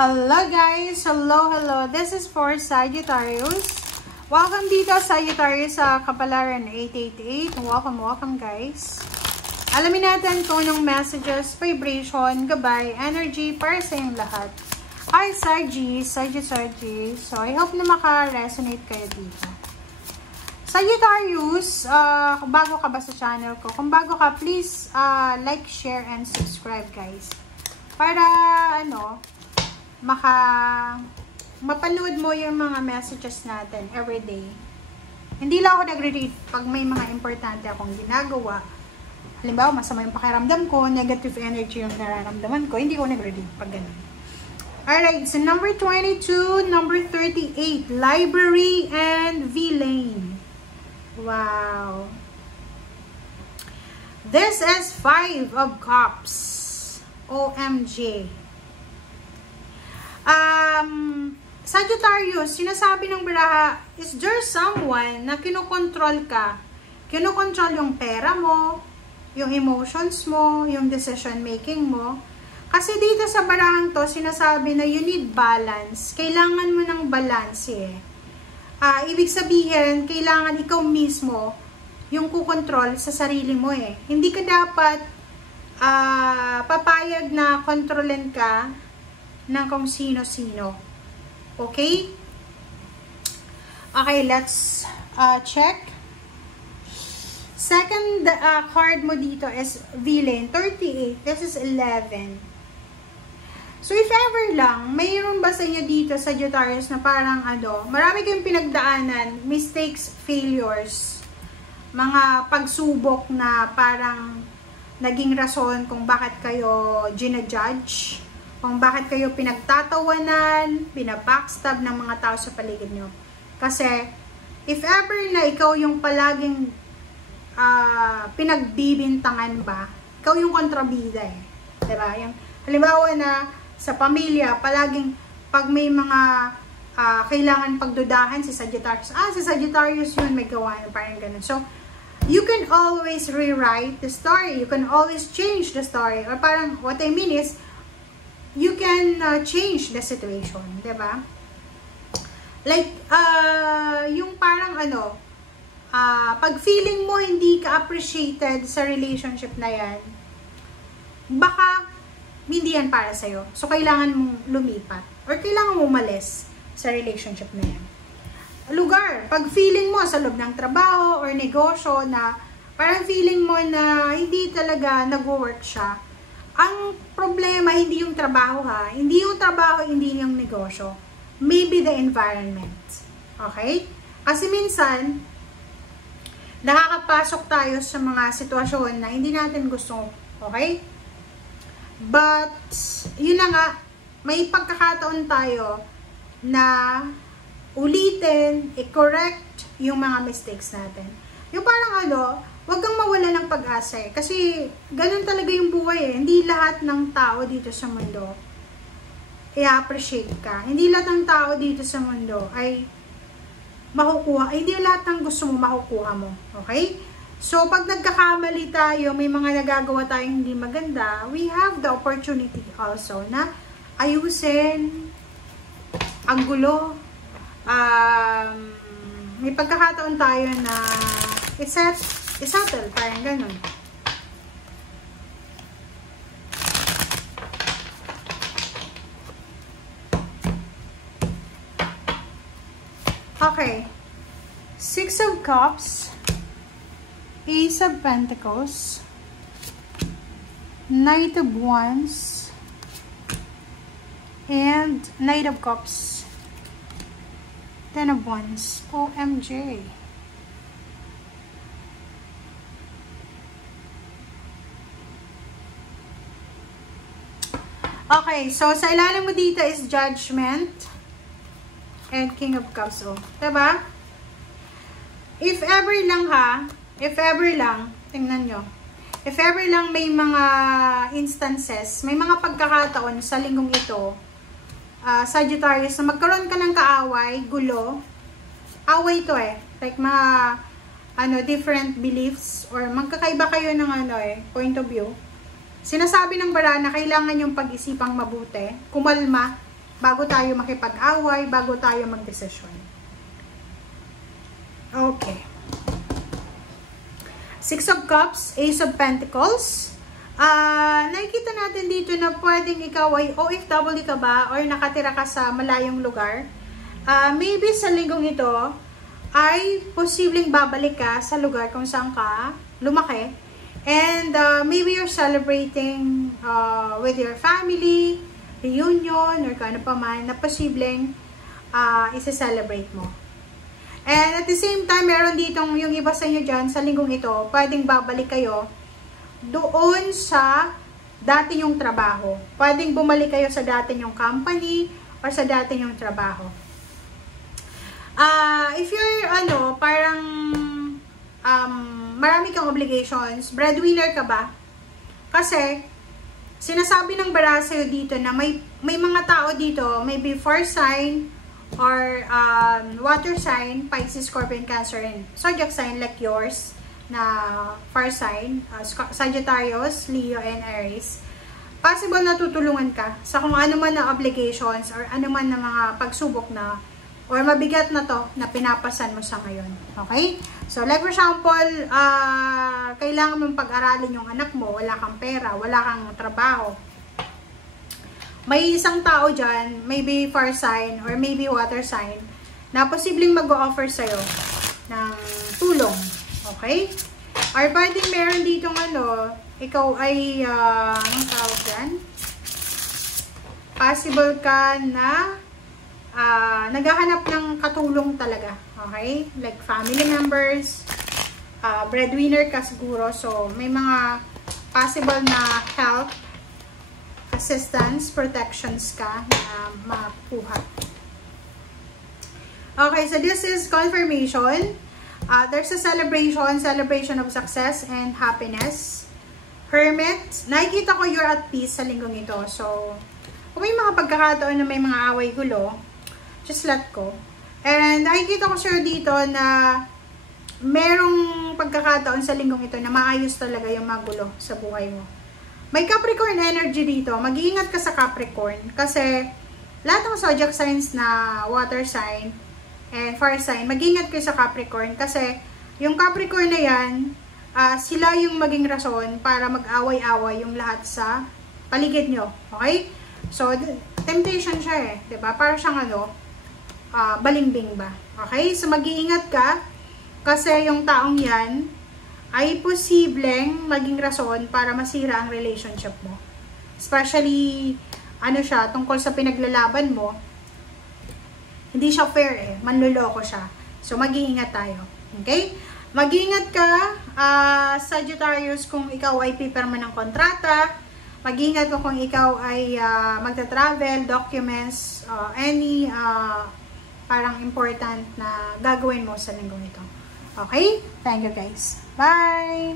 Hello guys! Hello! This is for Sagittarius. Welcome dito Sagittarius sa Kapalaran 888. Welcome guys. Alamin natin kung anong messages, vibration, gabay, energy para sa inyong lahat. Hi Sagis! So I hope na maka-resonate kayo dito. Sagittarius, bago ka ba sa channel ko? Kung bago ka, please like, share, and subscribe guys. Para mapanood mo yung mga messages natin everyday. Hindi lang ako nagre-read pag may mga importante akong ginagawa. Halimbawa, masama yung pakiramdam ko, negative energy yung nararamdaman ko, hindi ko nagre-read pag ganun. Alright, so number 22, number 38, library and V-Lane. Wow. This is 5 of Cups. OMG. Sagittarius, sinasabi ng baraha, is there someone na kinokontrol ka? Kinokontrol yung pera mo, yung emotions mo, yung decision making mo. Kasi dito sa barahang to, sinasabi na you need balance. Kailangan mo ng balance eh. Ibig sabihin, kailangan ikaw mismo yung kukontrol sa sarili mo eh. Hindi ka dapat papayag na kontrolin ka ng kung sino-sino. Okay? Okay, let's check. Second card mo dito is V-Lane, 38. This is 11. So, if ever lang, mayroon ba sa inyo dito, Sagittarius, na parang marami kayong pinagdaanan, mistakes, failures, mga pagsubok na parang naging rason kung bakit kayo ginajudge, kung bakit kayo pinagtatawanan, pinabackstab ng mga tao sa paligid nyo. Kasi, if ever na ikaw yung palaging pinagbibintangan ba, ikaw yung kontrabida eh. Diba? Yung, halimbawa na sa pamilya, palaging pag may mga kailangan pagdudahan si Sagittarius, si Sagittarius yun, may gawa yun, parang ganun. So, you can always rewrite the story. You can always change the story. Or parang, what I mean is, you can change the situation, diba? Like, yung parang pag feeling mo hindi ka appreciated sa relationship na yan, baka hindi yan para sa'yo. So, kailangan mong lumipat. Or kailangan mong umalis sa relationship na yan. Lugar, pag feeling mo sa loob ng trabaho or negosyo na parang feeling mo na hindi talaga nag-work siya, ang problema, hindi yung trabaho ha. Hindi yung trabaho, hindi yung negosyo. Maybe the environment. Okay? Kasi minsan, nakakapasok tayo sa mga sitwasyon na hindi natin gusto. Okay? But, yun na nga, may pagkakataon tayo na ulitin, i-correct yung mga mistakes natin. Yung parang huwag kang mawala ng pag-asa eh. Kasi, ganun talaga yung buhay eh. Hindi lahat ng tao dito sa mundo i-appreciate ka. Hindi lahat ng tao dito sa mundo ay makukuha. Hindi lahat ng gusto mo makukuha mo. Okay? So, pag nagkakamali tayo, may mga nagagawa tayong hindi maganda, we have the opportunity also na ayusin ang gulo. May pagkakataon tayo na isettle, parang ganun. Okay. 6 of Cups, Ace of Pentacles, Knight of Wands, and Knight of Cups, 10 of Wands. OMG. Okay, so sa ilalim mo dito is Judgment and King of Cups. Diba? If ever lang tingnan nyo. If ever lang may mga instances, may mga pagkakataon sa linggong ito, Sagittarius, na magkaroon ka ng kaaway, gulo, away to eh. Like mga, different beliefs, or magkakaiba kayo ng point of view. Sinasabi ng bara na kailangan yung pag-isipang mabuti, kumalma, bago tayo makipag-away, bago tayo magdesisyon. Okay. Six of Cups, Ace of Pentacles. Nakikita natin dito na pwedeng ikaw ay OFW ka ba or nakatira ka sa malayong lugar. Maybe sa linggong ito ay posibleng babalik ka sa lugar kung saan ka lumaki. And maybe you're celebrating with your family, reunion, or kung ano pa man na posibleng isa-celebrate mo. And at the same time, meron ditong yung iba sa inyo dyan, sa linggong ito, pwedeng babalik kayo doon sa dati yung trabaho. Pwedeng bumalik kayo sa dati yung company or sa dati yung trabaho. If you're, parang marami kang obligations, breadwinner ka ba? Kasi, sinasabi ng bara sa'yo dito na may mga tao dito, maybe fire sign, or water sign, Pisces, Scorpion, Cancer, and zodiac sign like yours, na fire sign, Sagittarius, Leo, and Aries, possible na tutulungan ka sa kung ano man na obligations or ano man na mga pagsubok na or mabigat na to na pinapasan mo sa ngayon. Okay? So, like for example, kailangan mong pag-aralin yung anak mo, wala kang pera, wala kang trabaho. May isang tao dyan, maybe fire sign or maybe water sign, na posibleng mag-o-offer sa'yo ng tulong. Okay? Or pwedeng meron ditong ikaw ay, anong tawag yan? Possible ka na naghahanap ng katulong talaga. Okay? Like family members, breadwinner ka siguro. So, may mga possible na help, assistance, protections ka na makuha. Okay, so this is confirmation. There's a celebration of success and happiness. Hermit, nakikita ko you're at peace sa linggong ito. So, kung may mga pagkakataon na may mga away gulo, just let go. And nakikita ko sure dito na merong pagkakataon sa linggong ito na maayos talaga yung magulo sa buhay mo. May Capricorn energy dito. Mag-iingat ka sa Capricorn kasi lahat ng zodiac signs na water sign and fire sign, mag-ingat kayo sa Capricorn kasi yung Capricorn na yan, sila yung maging rason para mag-away-away yung lahat sa paligid nyo. Okay? So, temptation siya eh. Diba? Para siyang balimbing ba? Okay? So, mag-iingat ka kasi yung taong yan ay posibleng maging rason para masira ang relationship mo. Especially, siya, tungkol sa pinaglalaban mo, hindi siya fair eh. Manluloko siya. So, mag-iingat tayo. Okay? Mag-iingat ka, Sagittarius, kung ikaw ay pipirma ng kontrata. Mag-iingat ka kung ikaw ay magta-travel, documents, any parang important na gagawin mo sa linggong ito. Okay? Thank you guys. Bye!